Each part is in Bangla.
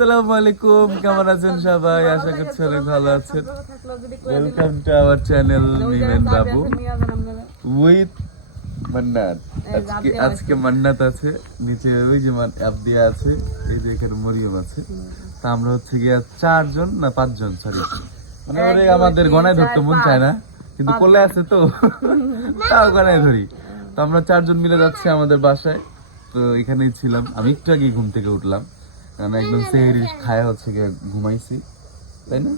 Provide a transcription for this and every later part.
আসসালামু আলাইকুম কেমন আছেন সবাই? আশা করছি অনেক ভালো আছেন। ওয়েলকাম টু আওয়ার চ্যানেল মিমেন বাবু উইথ মান্নাত আজকে আজকে মান্নাত আছে নিচে ওই যে অ্যাপ দিয়ে আছে এই যে এখানে মরিয়ম আছে। তা আমরা হচ্ছে গিয়া চারজন না পাঁচজন সরি মানে ওরে আমাদের গণায় ধরতে মন চায় না কিন্তু কোলে আছে তো। তাও গণায় ধরি। তো আমরা চারজন মিলে যাচ্ছি আমাদের বাসায়। তো এখানেই ছিলাম। আমি একটু আগে ঘুম থেকে উঠলাম। কারণ একদম সেহেরি খায়া হচ্ছে গিয়ে ঘুমাইছি তাই না?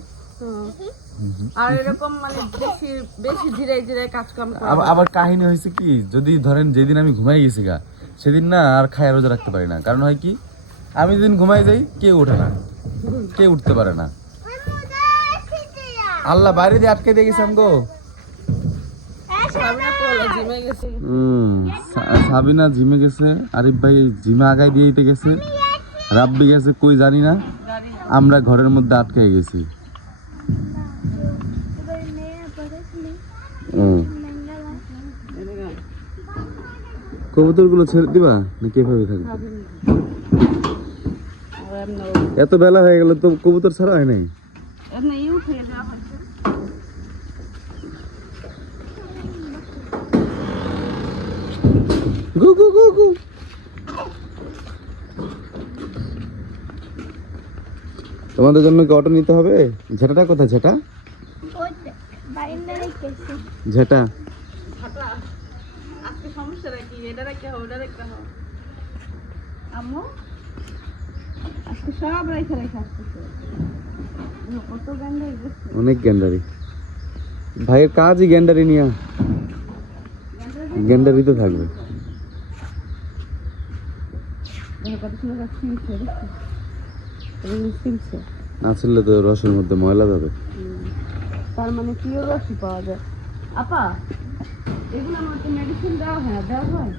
আর এরকম মানে বেশি বেশি ধীরে ধীরে কাজ কাম আবার- কাহিনী হয়েছে কি যদি ধরেন যেদিন আমি ঘুমাই গেছি গা সেদিন না আর খায় রোজা রাখতে পারি না। কারণ হয় কি আমি যেদিন ঘুমাই যাই কেউ ওঠে না। কেউ উঠতে পারে না। আল্লাহ বাইরে দিয়ে আটকে দিয়ে গেছিলাম গো সাবিনা জিমে গেছে। আরিফ ভাই জিমে আগাই দিয়ে দিতে গেছে। রাব্বি গেছে কই জানি না। আমরা ঘরের মধ্যে আটকে গেছি। কবুতরগুলো ছেড়ে দিবা? না কীভাবে থাকবে? এত বেলা হয়ে গেল তো কবুতর ছাড়া হয় নাই। গু গু গু গু। তোমাদের জন্য কি অটো নিতে হবে? ঝেটাটা কোথায়? ঝেটা? ঝেটা। অনেক গ্যান্ডারি। ভাইয়ের কাজই গ্যান্ডারি গ্যান্ডারি তো থাকবে কাজ ছিলছে দেখছ এগুলো ছিলছে না ছিল তো রসের মধ্যে ময়লা যাবে। তার মানে পিওর রসই পাওয়া যায়? আপা এগুলো আমার মেডিসিন দেওয়া হয় না দেওয়া হয়?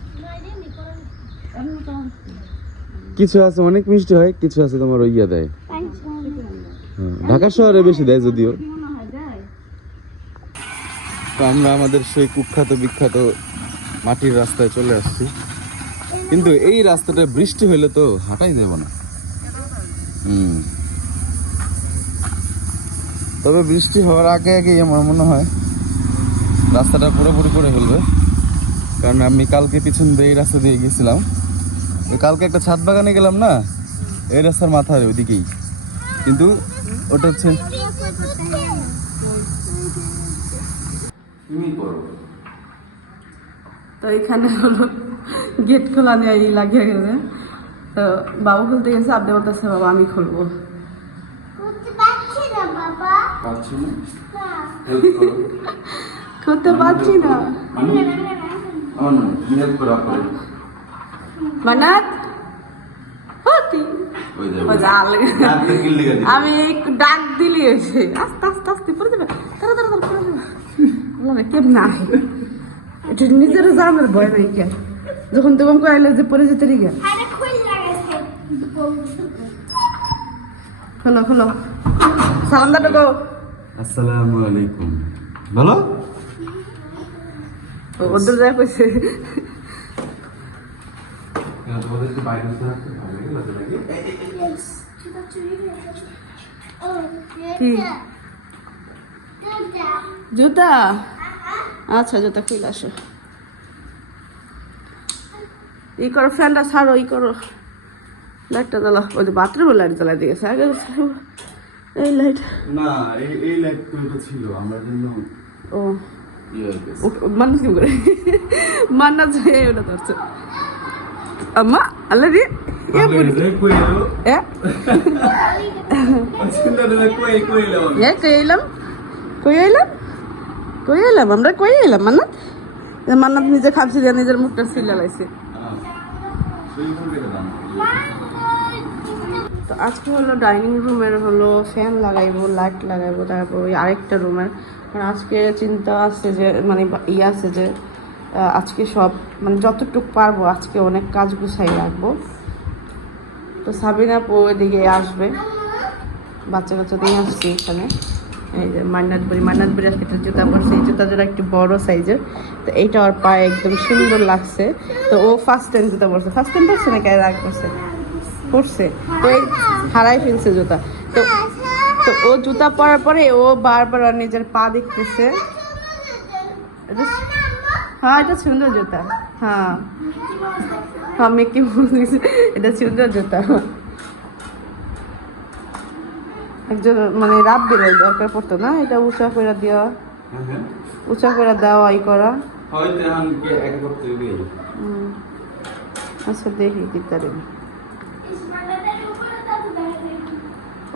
কিছু আছে অনেক মিষ্টি হয় কিছু আছে তোমার ইয়া দেয়। হ্যাঁ, ঢাকা শহরে বেশি দেয় যদিও। কি তো আমরা আমাদের সেই কুখ্যাত বিখ্যাত মাটির রাস্তায় চলে আসছি। কিন্তু এই রাস্তাটা বৃষ্টি হইলে তো হাঁটাই দেব না। হুম। তবে বৃষ্টি হওয়ার আগে আগে আমার মনে হয় রাস্তাটা পুরোপুরি করে ফেলবে। কারণ আমি কালকে পিছন দিয়ে এই রাস্তা দিয়ে গেছিলাম। ওই কালকে একটা ছাদ বাগানে গেলাম না? এই রাস্তার মাথার ওইদিকেই। কিন্তু ওটা হচ্ছে তো এখানে হলো গেট খোলা নেই লাগিয়ে গেছে। তো বাবু খুলতে গেছে আপনি বলতেছে বাবা আমি খুলবো। না করতে পারছি না? মানাত আমি ডাক দিলি এসে। আস্তে আস্তে আস্তে পড়ে যাবে। তারা তারা তারা পড়ে যাবে। বললাম কেমন আসে এটা নিজের জানার ভয় নাই কে যখন তখন কইলে যে পড়ে যেতে রিগে খোলো খোলো। সালাম দাও গো। আসসালামু আলাইকুম। বলো ওদের যা কইছে। জুতা? আচ্ছা জুতা খুলে আসো। ই করো ফ্যানটা ছাড়ো ই করো। লাইটটা জ্বালা। ওই যে বাথরুমে লাইট জ্বালাই দিয়ে গেছে আগে এই লাইট না এই এই লাইট তো ছিল। আমরা জন্য ও। ইয়ে মানুষ কি করে? মান্না যায় ওটা ধরছে। আম্মা আল্লাহ আমরা কই এলাম মান্নাত মান্নাত নিজে খাবছি দিয়ে নিজের মুখটা সিলে লাইছে তো আজকে হলো ডাইনিং রুমের হলো ফ্যান লাগাইবো, লাইট লাগাইবো, তারপর ওই আরেকটা রুমের। কারণ আজকে চিন্তা আছে যে মানে ই আছে যে আজকে সব মানে যতটুকু পারব আজকে অনেক কাজ গুছাই রাখব। তো সাবিনা পো এদিকে আসবে। বাচ্চা কাচ্চা নিয়ে আসছি এখানে। এই যে মান্নাতবুড়ি মান্নাতবুড়ি আজকে একটা জুতা পরছে। এই জুতা জোড়া একটু বড় সাইজের। তো এইটা ওর পায়ে একদম সুন্দর লাগছে। তো ও ফার্স্ট টাইম জুতা পরছে। ফার্স্ট টাইম পরছে নাকি? আর আগে পরছে। তো হারাই ফেলছে জুতা। তো তো ও জুতা পরার পরে ও বারবার নিজের পা দেখতেছে। হ্যাঁ এটা সুন্দর জুতা। হ্যাঁ। হ্যাঁ মিকি বলতেছে? এটা সুন্দর জুতা। একজন মানে রাব বেরোয় দরকার পড়তো না? এটা উঁচা করে দেওয়া। উঁচা করে দেওয়া ই করা। কি। আচ্ছা দেখি কি তারে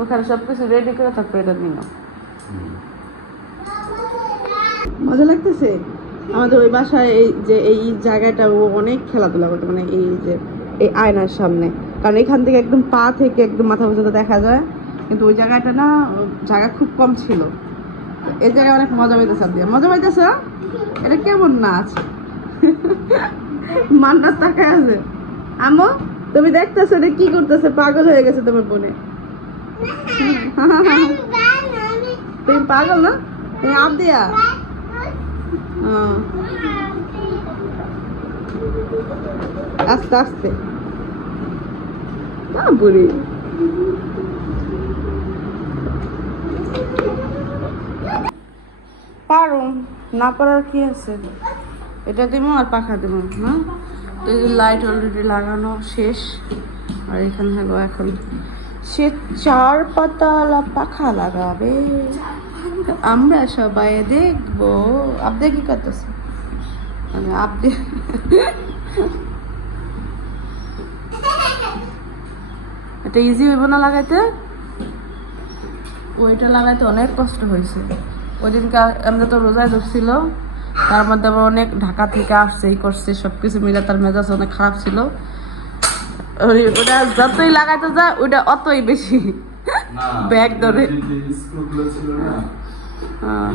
ওখানে সব কিছু রেডি করে তারপরে এটা নিলাম মজা লাগতেছে? আমাদের ওই বাসায় এই যে, এই জায়গাটা, ও অনেক খেলাধুলা করতো মানে এই যে, এই আয়নার সামনে। কারণ এখান থেকে একদম পা থেকে একদম মাথা পর্যন্ত দেখা যায়। কিন্তু ওই জায়গাটা না, জায়গা খুব কম ছিল। এই জায়গায় অনেক মজা পাইতেছে আপনি মজা পাইতেছে? এটা কেমন নাচ? মান্নার তাকায় আছে। আমো তুমি দেখতেছো রে কি করতেছে? পাগল হয়ে গেছে তোমার বোনে। তুমি পাগল না? তুমি আপ দিয়া। হ্যাঁ। আস্তে আস্তে। না বুড়ি। পারো, না পারার কি আছে? এটা দিব আর পাখা দিব এই লাইট অলরেডি লাগানো শেষ। আর এখানে হলো এখন সে চার পাতালা পাখা লাগাবে। আমরা সবাই দেখব। আপনি কি করতেছে আপনি এটা ইজি হইব না লাগাইতে? ওইটা লাগাইতে অনেক কষ্ট হয়েছে। ওই দিনকে আমরা তো রোজায় ধরছিল। তার মধ্যে আবার অনেক ঢাকা থেকে আসছে, এই করছে সব কিছু মিলে তার মেজাজ অনেক খারাপ ছিল। ওটা যতই লাগাইতে যায় ওইটা অতই বেশি। ব্যাগ ধরে। হ্যাঁ।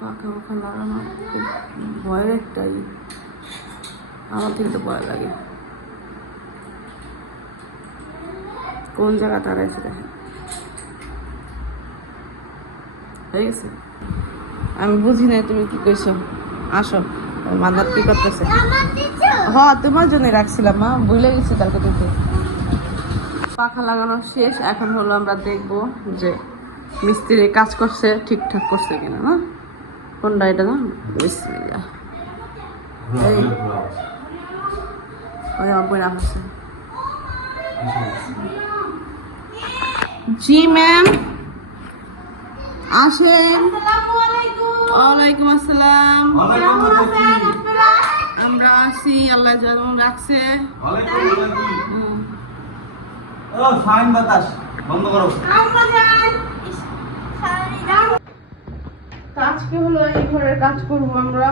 পাখা পাখা লাগানো খুব ভয়ের একটাই আমার থেকে তো ভয় লাগে। কোন জায়গা তারাইছে দেখেন। হয়ে গেছে? আমি বুঝি নাই তুমি কি কইছো। আসো, মান্নাত কি করতেছে? হ্যাঁ তোমার জন্য রাখছিলাম, মা, ভুলে গেছি কালকে থেকে পাখা লাগানো শেষ, এখন হলো আমরা দেখব যে মিস্ত্রি কাজ করছে, ঠিকঠাক করছে কিনা না কোনটা এটা না আছে জি, ম্যাম। আসেন। ওয়ালাইকুম আসসালাম। আমরা আছি আল্লাহ যেমন রাখছে। হুম। ও ফাইন বাতাস বন্ধ করো। তো আজকে হলো এই ঘরের কাজ করব আমরা।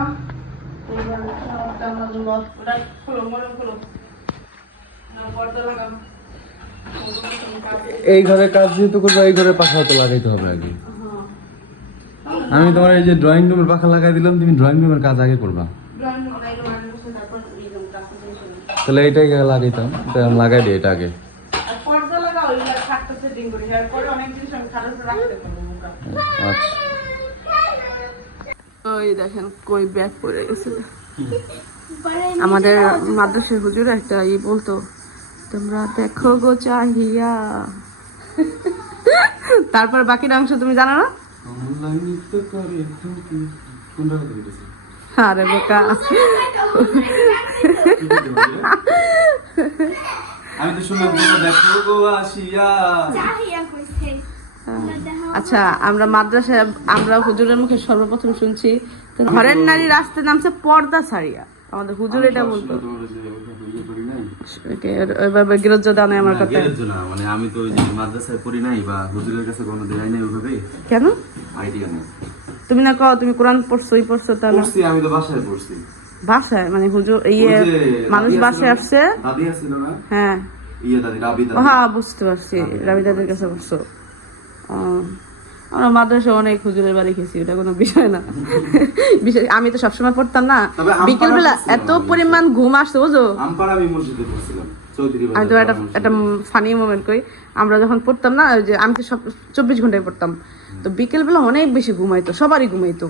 এই ঘরের কাজ যেহেতু করব এই ঘরে পাখা তো লাগাইতে হবে আগে। আমি তোমার এই যে ড্রয়িং রুমের পাখা লাগাই দিলাম তুমি ড্রয়িং রুমের কাজ আগে করবা। তাহলে এইটাই লাগাইতাম এটা আমি লাগাই দিই এটা আগে। আচ্ছা ওই দেখেন কই ব্যাগ পড়ে গেছে। আমাদের মাদ্রাসার হুজুর একটা ই বলতো তোমরা দেখো গো চাহিয়া। তারপর বাকির অংশ তুমি জানো না? আরে বোকা। আমি তো শুনলাম দেখো গো আসিয়া। আচ্ছা আমরা মাদ্রাসায় আমরা হুজুরের মুখে সর্বপ্রথম শুনছি তো ঘরের নারী রাস্তায় নামছে পর্দা সারিয়া আমাদের হুজুর এটা বলতো। ওইভাবে গিরজ্জ দানে আমার কথা? মানে আমি তো ওই মাদ্রাসায় পড়ি নাই বা হুজুরের কাছে কোনো দেয় নাই ওইভাবে। কেন? আইডিয়া নেই। তুমি না কও তুমি কোরআন পড়ছো ই পড়ছো তা পড়ছি আমি তো বাসায় পড়ছি। বাসায়? মানে হুজুর ইয়ে মানুষ বাসায় আসছে? দাদি আছিল না? হ্যাঁ। ইয়ে দাদি রাবি দাদি। হ্যাঁ বুঝতে পারছি। রাবি দাদের কাছে পড়ছো। ও, আমরা মাদ্রাসা অনেক হুজুরের বাড়ি খেয়েছি ওটা কোনো বিষয় না। বিষয় আমি তো সবসময় পড়তাম না। তবে আমপাড়া বিকেল বেলা এত। পরিমাণ ঘুম আসতো বুঝো আমি তো একটা একটা ফানি মোমেন্ট কই আমরা যখন পড়তাম না ওই যে আমি তো সব চব্বিশ ঘন্টায় পড়তাম। তো বিকেল বেলা অনেক বেশি ঘুমাইতো সবারই ঘুমাইতো।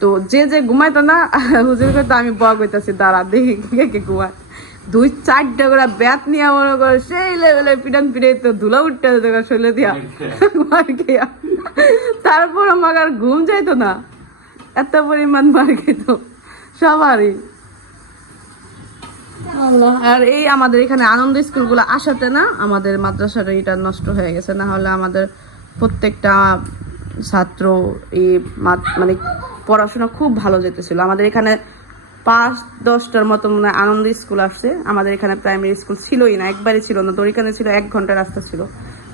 তো যে যে ঘুমাইতো না হুজুর করতো আমি বক হইতাছি দাঁড়া দেখি কে কে ঘুমায়। দুই চারটা করে ব্যাত নিয়ে মনে করে সেই লেভেলে পিটান পিটে তো ধুলা উঠতে যেত শৈলে দিয়া। মার খেয়া। তারপর আমার আর ঘুম যাইতো না। এত পরিমাণ মার খেত। সবারই। আর এই আমাদের এখানে আনন্দ স্কুলগুলো আসাতে না, আমাদের মাদ্রাসাটা এটা নষ্ট হয়ে গেছে। না হলে আমাদের প্রত্যেকটা ছাত্র এই মানে পড়াশোনা খুব ভালো যেতেছিল। আমাদের এখানে পাঁচ দশটার মতো মনে হয় আনন্দ স্কুল আসছে। আমাদের এখানে প্রাইমারি স্কুল ছিলই না একবারই ছিল না। দড়িখানে ছিল এক ঘণ্টার রাস্তা ছিল।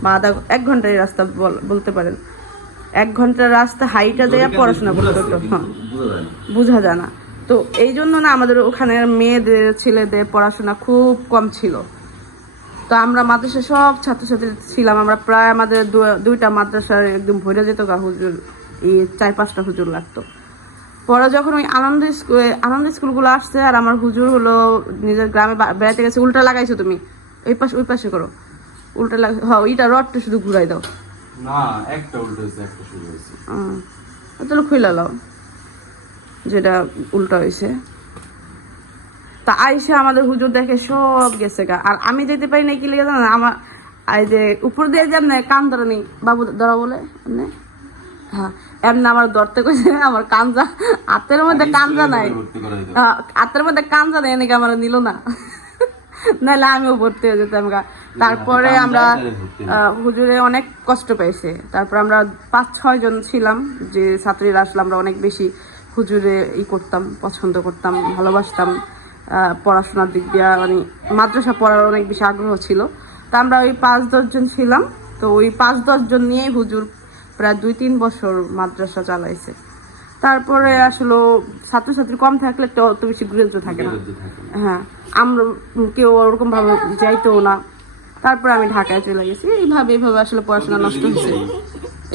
বা আধা এক ঘণ্টার রাস্তা বল- বলতে পারেন। এক ঘণ্টার রাস্তা হাইটা দেয়া পড়াশোনা করতে হতো হ্যাঁ বোঝা যায় না। তো এই জন্য না আমাদের ওখানে মেয়েদের ছেলেদের পড়াশোনা খুব কম ছিল। তো আমরা মাদ্রাসা সব ছাত্রছাত্রী ছিলাম। আমরা প্রায় আমাদের দুইটা মাদ্রাসার একদম ভরে যেত গা হুজুর। এই চার পাঁচটা হুজুর লাগতো। পরে যখন ওই আনন্দ স্কুল আনন্দ স্কুলগুলো আসছে আর আমার হুজুর হলো নিজের গ্রামে বেড়াতে গেছে উল্টা লাগাইছো তুমি। ওই পাশে ওই পাশে করো। উল্টা লাগা হ্যাঁ ওইটা রডটা শুধু ঘুরাই দাও। না একটা উল্টো হয়েছে একটা শুরু হয়েছে। তাহলে খুলে লাও যেটা উল্টা হয়েছে তা আইসা আমাদের হুজুর দেখে সব গেছে গা। আর আমি যেতে পারি না কি লেগে জানো? আমার এই যে উপর দিয়ে যান না কান ধরে নি বাবু ধরা বলে এমনি হ্যাঁ এমনি আমার ধরতে কইছে আমার কাঞ্জা হাতের মধ্যে কাঞ্জা নাই। হাতের মধ্যে কাঞ্জা নেই নাকি আমার নিল না। নাহলে আমিও ভর্তি হয়ে যেতাম গা। তারপরে আমরা হুজুরে অনেক কষ্ট পেয়েছে তারপর আমরা পাঁচ ছয় জন ছিলাম যে ছাত্রীরা আসলে আমরা অনেক বেশি হুজুরে ই করতাম পছন্দ করতাম ভালোবাসতাম। পড়াশোনার দিক দিয়ে মানে মাদ্রাসা পড়ার অনেক বেশি আগ্রহ ছিল। তা আমরা ওই পাঁচ দশজন ছিলাম। তো ওই পাঁচ দশজন নিয়েই হুজুর প্রায় দুই তিন বছর মাদ্রাসা চালাইছে। তারপরে আসলে ছাত্রছাত্রী কম থাকলে তো অত বেশি গুরুত্ব থাকে না। হ্যাঁ আমরা কেউ ওরকম ভাবে যাইতেও না। তারপরে আমি ঢাকায় চলে গেছি। এইভাবে এইভাবে আসলে পড়াশোনা নষ্ট হয়েছে।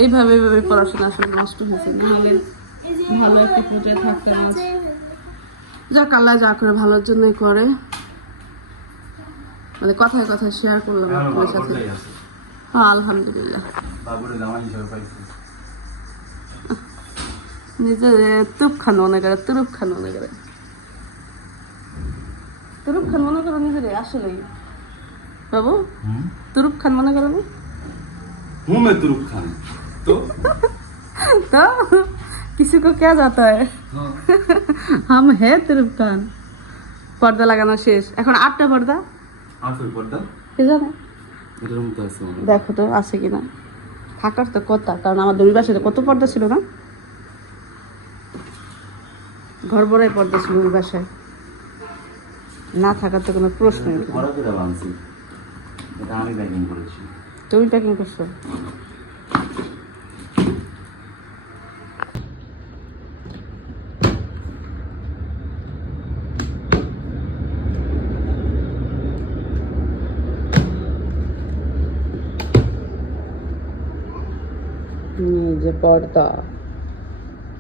এইভাবে এইভাবে পড়াশোনা আসলে নষ্ট হয়েছে। নাহলে ভালো একটা পর্যায়ে থাকতে আজ। যাক আল্লাহ যা করে ভালোর জন্যই করে। মানে কথায় কথায় শেয়ার করলাম আপনার সাথে। হ্যাঁ আলহামদুলিল্লাহ বাবুরে জামা হিসাবে পাইছি নিজে তুপ খান মনে করে তুরুপ খান মনে করে তুরুপ খান মনে করো নিজের আসলেই বাবু হুম তুরুপ খান মনে করো না হুম मैं तुरुप खान तो तो किसी को क्या जाता है हम है तुरुप खान পর্দা লাগানো শেষ এখন আটটা পর্দা আফের পর্দা কে জানে দেখো তো আছে কিনা? থাকার তো কথা কারণ আমার ওই বাসায় কত পর্দা ছিল না? ঘর বড়াই পর্দা ছিল দুই বাসায় না থাকার তো কোনো প্রশ্নই তুমি প্যাকিং করছ এই যে পর্দা।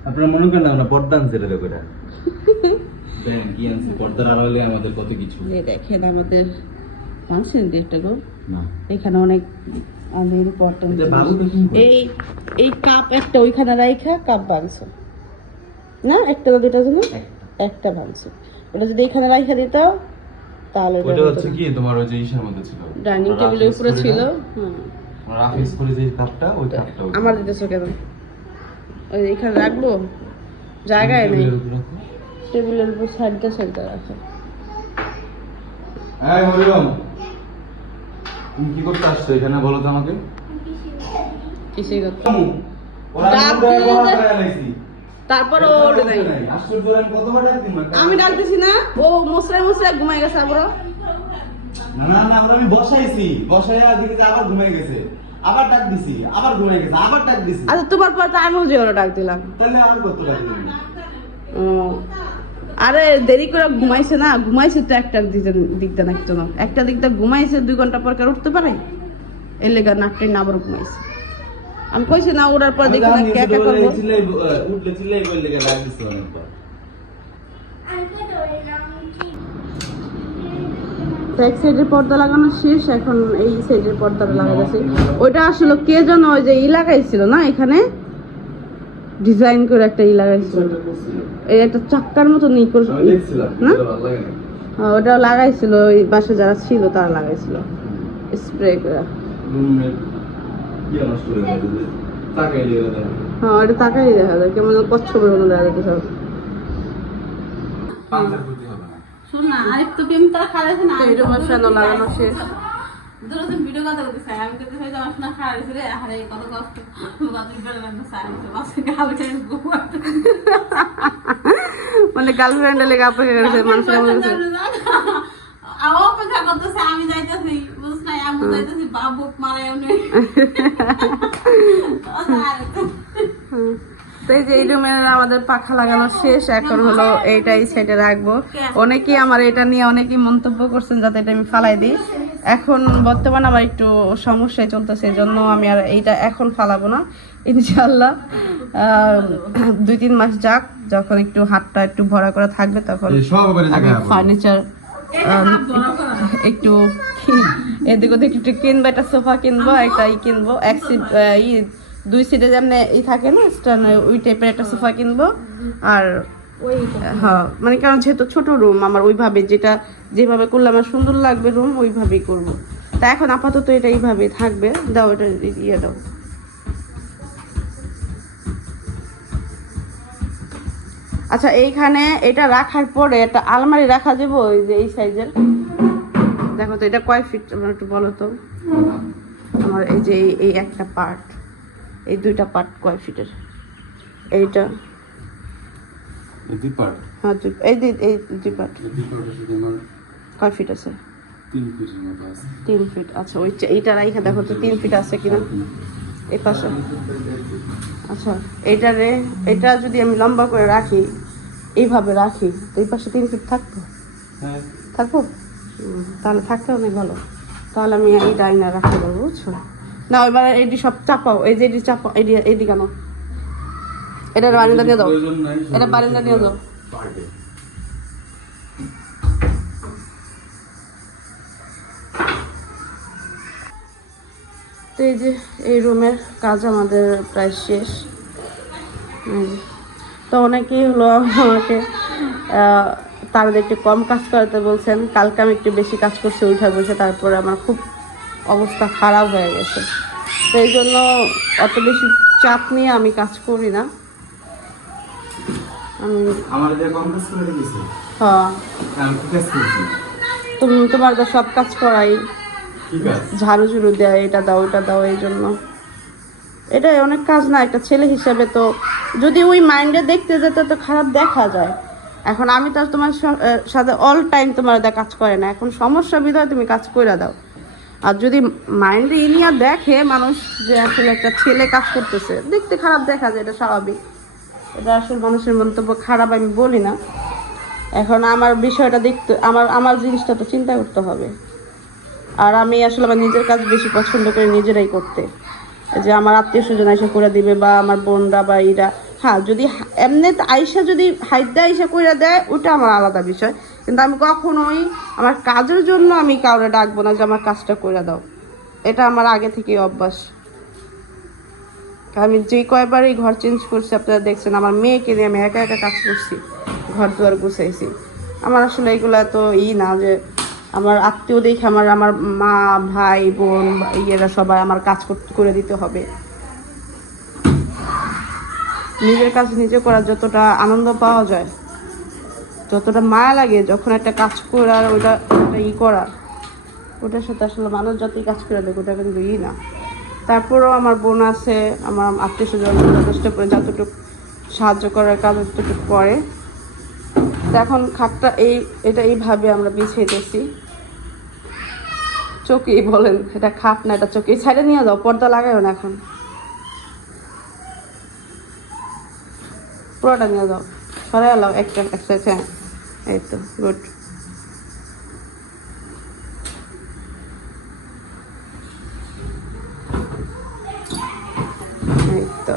আপনারা মনে করেন আমরা পর্দা আনছি এটা দেখেন কি আনছি? পর্দার আড়ালে আমাদের কত কিছু? এই দেখেন আমাদের একটা গো। না। এখানে অনেক আমাদের বাবু এই এই কাপ একটা ওইখানে রাইখা কাপ ভাঙছো না একটা না দুটা জন্য একটা। ভাঙছো ওটা যদি এখানে রাইখা দিত তাহলে ওইটা হচ্ছে কি? তোমার ওই যে ইসের মধ্যে ছিল। ডাইনিং টেবিলের উপরে ছিল। হুম। যে কাপটা ওই কাপটা আমার দিতেছো কেন? ওই এখানে রাখব? জায়গায় নেই। টেবিলের উপর সাইডটা সাইডটা রাখো। এই মরিয়ম তুমি কি করতে আসছো এখানে বলো তো আমাকে? কিছুই করতে। তারপর ও নাই। আমি ডাকতেছি না ও মুসরায় মুসরায় ঘুমাই গেছে আবার না না না আমি বসাইছি। বসাই দিকে আবার ঘুমাই গেছে। আবার ডাক দিছি আবার ঘুমাই গেছে আবার ডাক দিছি। আচ্ছা তোমার পর তো আমিও ওরা ডাক দিলাম। তাহলে আর কত ডাক ও আরে দেরি করে ঘুমাইছে না ঘুমাইছে তো একটা দিকটা নাকি তো একটা দিকটা ঘুমাইছে দুই ঘণ্টা পর কার উঠতে পারে? এর লেগে নাকটাই না আবার ঘুমাইছে। আমি কইছি না ওড়ার পর দেখি না কে কে করব। উঠলে চিল্লাই বললে ডাক দিছি অনেকবার। তো এক সাইডের পর্দা লাগানো শেষ এখন এই সাইডের পর্দাটা লাগাইতেছে। ওইটা আসলে কে যেন ওই যে ই লাগাইছিল না এখানে? ডিজাইন করে একটা ই লাগাইছিল। এই একটা চাক্কার মতো না? হ্যাঁ, ওটা লাগাইছিল ওই বাসে যারা ছিল তারা লাগাইছিল। স্প্রে করে। হ্যাঁ ওটা তাকাই দেখা যায় কেমন কচ্ছপের মতো দেখা যাচ্ছে সব। না আরেকটু প্রেম তারা না তো এই রুমের ফ্যানও লাগানো শেষ। ভিডিও কথা করতে চাই আমি আমার খারাইছে রে আরে কত কষ্ট। বাথরুম করে লাগবে স্যার বাসে ঘুমাতে মানে গার্লফ্রেন্ডের লেগে অপেক্ষা করেছে কেমন আও অপেক্ষা করতেছে আমি যাইতেছি বুঝছ না আমি যাইতেছি বাবু মারা এমনি তো এই যে এই রুমের আমাদের পাখা লাগানো শেষ এখন হলো এইটা এই সাইডে রাখব। অনেকেই আমার এটা নিয়ে অনেকেই মন্তব্য করছেন যাতে এটা আমি ফালাই দিই। এখন বর্তমানে আমার একটু সমস্যায় চলতেছে এই জন্য আমি আর এইটা এখন ফালাবো না। ইনশাল্লাহ দুই তিন মাস যাক যখন একটু হাতটা একটু ভরা করে থাকবে তখন ফার্নিচার একটু এদিক ওদিক একটু কিনবো একটা সোফা কিনবো একটা ই কিনবো দুই সিটে যেমন ই থাকে না স্ট্যান্ড ওই টাইপের একটা সোফা কিনবো। আর হ্যাঁ মানে কারণ যেহেতু ছোট রুম আমার ওইভাবে যেটা যেভাবে করলে আমার সুন্দর লাগবে রুম ওইভাবেই করব। তা এখন আপাতত এটা এইভাবে থাকবে। দাও এটা ইয়ে দাও। আচ্ছা এইখানে এটা রাখার পরে একটা আলমারি রাখা যাব ওই যে এই সাইজের। দেখো তো এটা কয় ফিট একটু বলো তো। আমার এই যে এই- এই একটা পার্ট এই দুইটা পার্ট কয় ফিটের? এইটা? হ্যাঁ দুই- এই দুই এই দুই পার্ট কয় ফিট আছে? তিন ফিট। আচ্ছা ওই এইটা রাইখা দেখো তো তিন ফিট আছে কিনা? এই পাশে। আচ্ছা এইটারে এটা যদি আমি লম্বা করে রাখি এইভাবে রাখি তো এই পাশে তিন ফিট থাকব? হ্যাঁ। থাকব? তাহলে থাকতে অনেক ভালো। তাহলে আমি এই ডাইনা রাখতে পারব বুঝছ? না এবার এটি সব চাপাও এই যে এটি চাপাও এটি এটি কেন এটা বারিন্দা নিয়ে দাও। এটা বারিন্দা নিয়ে দাও। তো এই যে এই রুমের কাজ আমাদের প্রায় শেষ। তো অনেকেই হলো আমাকে তারা একটু কম কাজ করতে বলছেন। কালকে আমি একটু বেশি কাজ করছি উঠে বসে তারপরে আমার খুব অবস্থা খারাপ হয়ে গেছে। তো এই জন্য অত বেশি চাপ নিয়ে আমি কাজ করি না। হ্যাঁ। তুমি তোমার তো সব কাজ করাই। ঝাড়ু ঝুড়ু দেয় এটা দাও এটা দাও এই জন্য। এটা অনেক কাজ না একটা ছেলে হিসেবে তো। যদি ওই মাইন্ডে দেখতে যেত তো খারাপ দেখা যায়। এখন আমি তো তোমার সাথে অল টাইম তোমার কাজ করে না। এখন সমস্যা বিধায় তুমি কাজ করে দাও। আর যদি মাইন্ডে ইনিয়া দেখে মানুষ যে আসলে একটা ছেলে কাজ করতেছে, দেখতে খারাপ দেখা যায়, এটা স্বাভাবিক। এটা আসলে মানুষের মন্তব্য খারাপ আমি বলি না। এখন আমার বিষয়টা দেখতে, আমার আমার জিনিসটা তো চিন্তা করতে হবে। আর আমি আসলে আমার নিজের কাজ বেশি পছন্দ করি নিজেরাই করতে। যে আমার আত্মীয় স্বজন আইসা করে দিবে বা আমার বোনরা বা এরা। হ্যাঁ যদি এমনি আইসা যদি হাইদা আইসা করে দেয়, ওটা আমার আলাদা বিষয়। কিন্তু আমি কখনোই আমার কাজের জন্য আমি কাউরে ডাকবো না যে আমার কাজটা করে দাও। এটা আমার আগে থেকেই অভ্যাস। আমি যে কয়বারই ঘর চেঞ্জ করছি, আপনারা দেখছেন, আমার মেয়েকে নিয়ে আমি একা একা কাজ করছি ঘর দুয়ার গুছাইছি। আমার আসলে এগুলো এত ই না যে আমার আত্মীয় দেখে আমার আমার মা, ভাই, বোন, ইয়েরা সবাই আমার কাজ করে দিতে হবে। নিজের কাজ নিজে করার যতটা আনন্দ পাওয়া যায় যতটা মায়া লাগে, যখন একটা কাজ করার ওটা ই করার, ওটার সাথে আসলে মানুষ যতই কাজ করে দেয় ওটা কিন্তু ই না। তারপরেও আমার বোন আছে, আমার আত্মীয় স্বজন যথেষ্ট যতটুকু সাহায্য করার কাজ যতটুকু করে। এখন খাটটা এই, এটা এইভাবে আমরা বিছিয়েতেছি চকি বলেন, এটা খাট না, এটা চকি সাইডে নিয়ে যাও, পর্দা লাগাইও না এখন। পুরোটা নিয়ে যাও সরাই আলাও একটা একটা হ্যাঁ এই তো গুড এই তো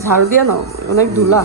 ঝাড়ু দিয়ে নাও অনেক ধুলা